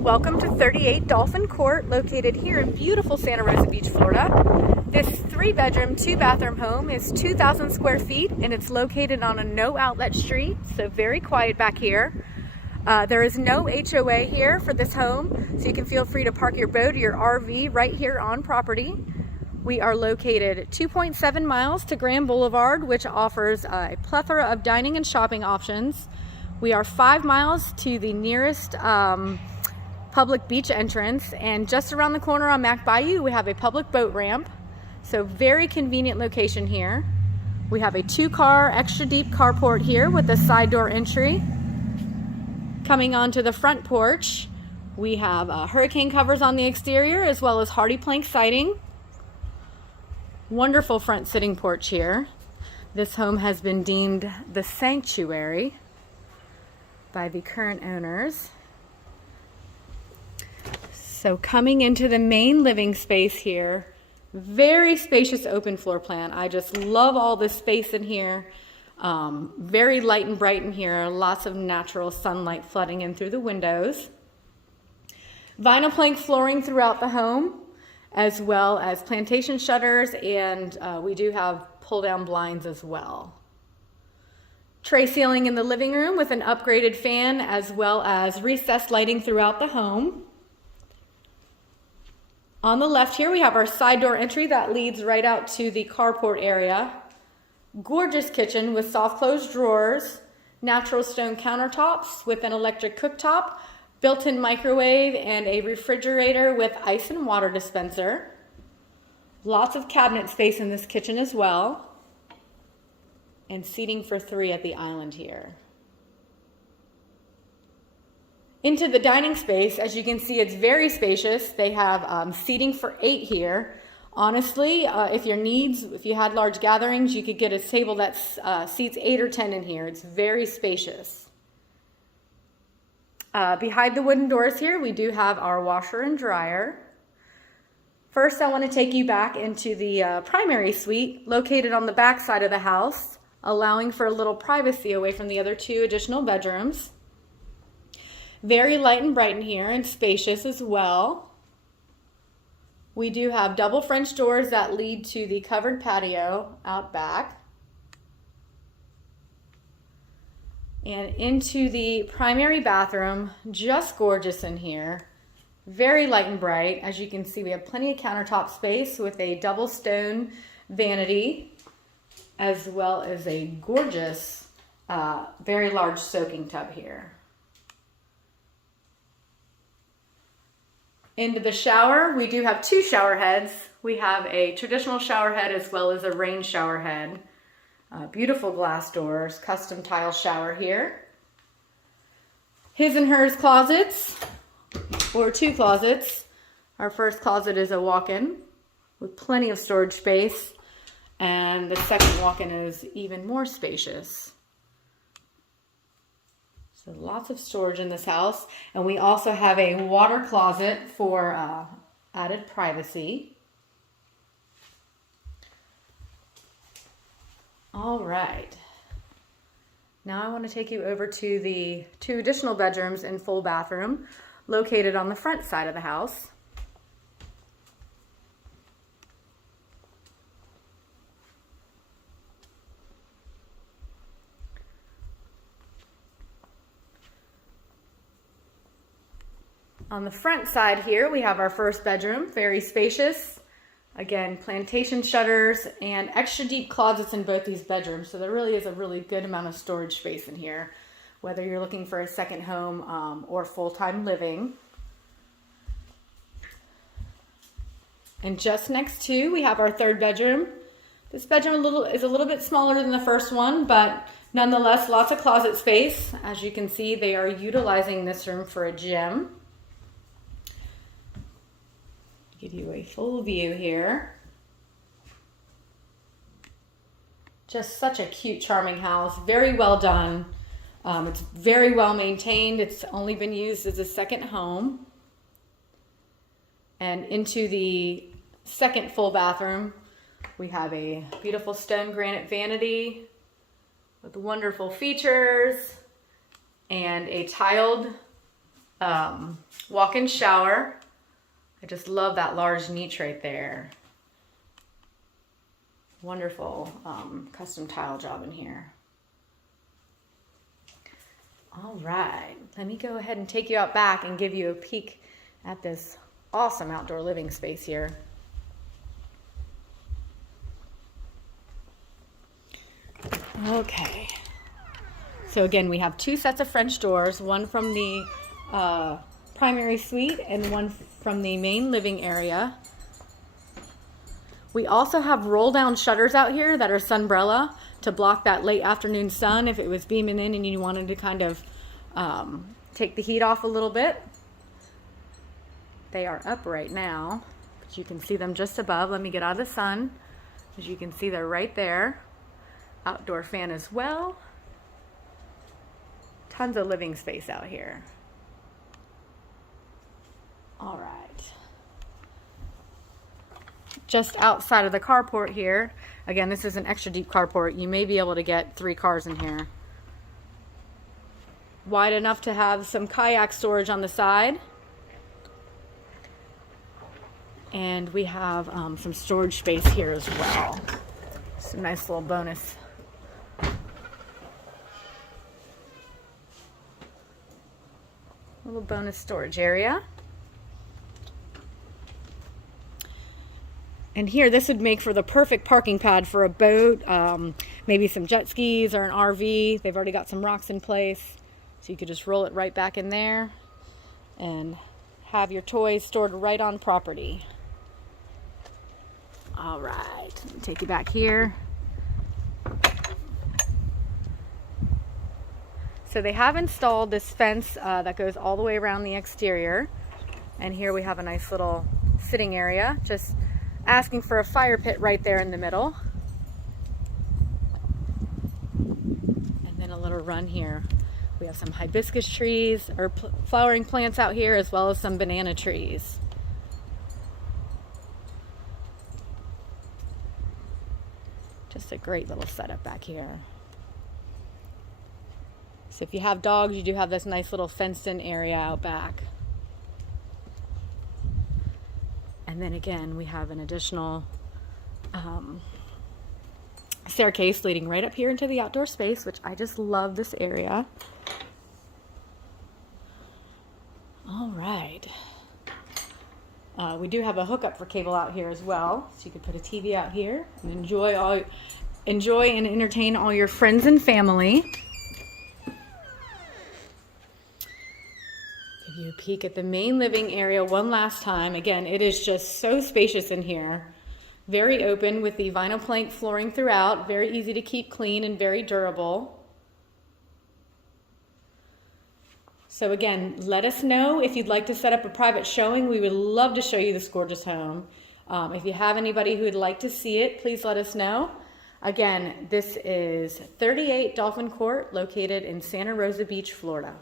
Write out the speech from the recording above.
Welcome to 38 Dolphin Court, located here in beautiful Santa Rosa Beach, Florida. This 3-bedroom, 2-bathroom home is 2,000 square feet and it's located on a no outlet street, so very quiet back here. There is no HOA here for this home, so you can feel free to park your boat or your RV right here on property. We are located 2.7 miles to Grand Boulevard, which offers a plethora of dining and shopping options. We are 5 miles to the nearest public beach entrance, and just around the corner on Mack Bayou we have a public boat ramp, so very convenient location here. We have a 2-car extra deep carport here with a side door entry. Coming onto the front porch, we have hurricane covers on the exterior as well as hardy plank siding. Wonderful front sitting porch here. This home has been deemed the sanctuary by the current owners. So coming into the main living space here, very spacious open floor plan. I just love all this space in here. Very light and bright in here. Lots of natural sunlight flooding in through the windows. Vinyl plank flooring throughout the home, as well as plantation shutters, and we do have pull-down blinds as well. Tray ceiling in the living room with an upgraded fan, as well as recessed lighting throughout the home. On the left here, we have our side door entry that leads right out to the carport area. Gorgeous kitchen with soft closed drawers, natural stone countertops with an electric cooktop, built-in microwave, and a refrigerator with ice and water dispenser. Lots of cabinet space in this kitchen as well. And seating for 3 at the island here. Into the dining space, as you can see, it's very spacious. They have seating for 8 here. Honestly, if you had large gatherings, you could get a table that seats 8 or 10 in here. It's very spacious. Behind the wooden doors here, we do have our washer and dryer. First, I want to take you back into the primary suite, located on the back side of the house, allowing for a little privacy away from the other 2 additional bedrooms. Very light and bright in here and spacious as well. We do have double French doors that lead to the covered patio out back. And into the primary bathroom, just gorgeous in here. Very light and bright. As you can see, we have plenty of countertop space with a double stone vanity, as well as a gorgeous, very large soaking tub here. Into the shower, we do have 2 shower heads. We have a traditional shower head as well as a rain shower head. Beautiful glass doors, custom tile shower here. His and hers closets, or 2 closets. Our first closet is a walk-in with plenty of storage space, and the second walk-in is even more spacious. So lots of storage in this house. And we also have a water closet for added privacy. All right. Now I want to take you over to the 2 additional bedrooms and full bathroom located on the front side of the house. On the front side here, we have our first bedroom, very spacious. Again, plantation shutters and extra deep closets in both these bedrooms. So there really is a really good amount of storage space in here, whether you're looking for a second home or full-time living. And just next to, we have our 3rd bedroom. This bedroom is a little bit smaller than the first one, but nonetheless, lots of closet space. As you can see, they are utilizing this room for a gym. Give you a full view here. Just such a cute, charming house. Very well done. It's very well maintained. It's only been used as a second home. And into the second full bathroom, we have a beautiful stone granite vanity with wonderful features and a tiled walk-in shower. I just love that large niche right there. Wonderful custom tile job in here. All right, let me go ahead and take you out back and give you a peek at this awesome outdoor living space here. Okay, so again, we have two sets of French doors, one from the primary suite and one from the main living area. We also have roll down shutters out here that are Sunbrella to block that late afternoon sun if it was beaming in and you wanted to kind of take the heat off a little bit. They are up right now, but you can see them just above. Let me get out of the sun. As you can see, they're right there. Outdoor fan as well. Tons of living space out here. All right. Just outside of the carport here, again, this is an extra deep carport. You may be able to get 3 cars in here. Wide enough to have some kayak storage on the side. And we have some storage space here as well. It's a nice little bonus. Little bonus storage area. And here, this would make for the perfect parking pad for a boat, maybe some jet skis or an RV. They've already got some rocks in place, so you could just roll it right back in there and have your toys stored right on property. All right, let me take you back here. So they have installed this fence that goes all the way around the exterior. And here we have a nice little sitting area, just asking for a fire pit right there in the middle. And then a little run here. We have some hibiscus trees or flowering plants out here, as well as some banana trees. Just a great little setup back here. So if you have dogs, you do have this nice little fenced-in area out back. And then again, we have an additional staircase leading right up here into the outdoor space, which I just love this area. All right. We do have a hookup for cable out here as well, so you could put a TV out here and enjoy and entertain all your friends and family. Give you a peek at the main living area one last time. Again, it is just so spacious in here. Very open with the vinyl plank flooring throughout. Very easy to keep clean and very durable. So again, let us know if you'd like to set up a private showing. We would love to show you this gorgeous home. If you have anybody who would like to see it, please let us know. Again, this is 38 Dolphin Court, located in Santa Rosa Beach, Florida.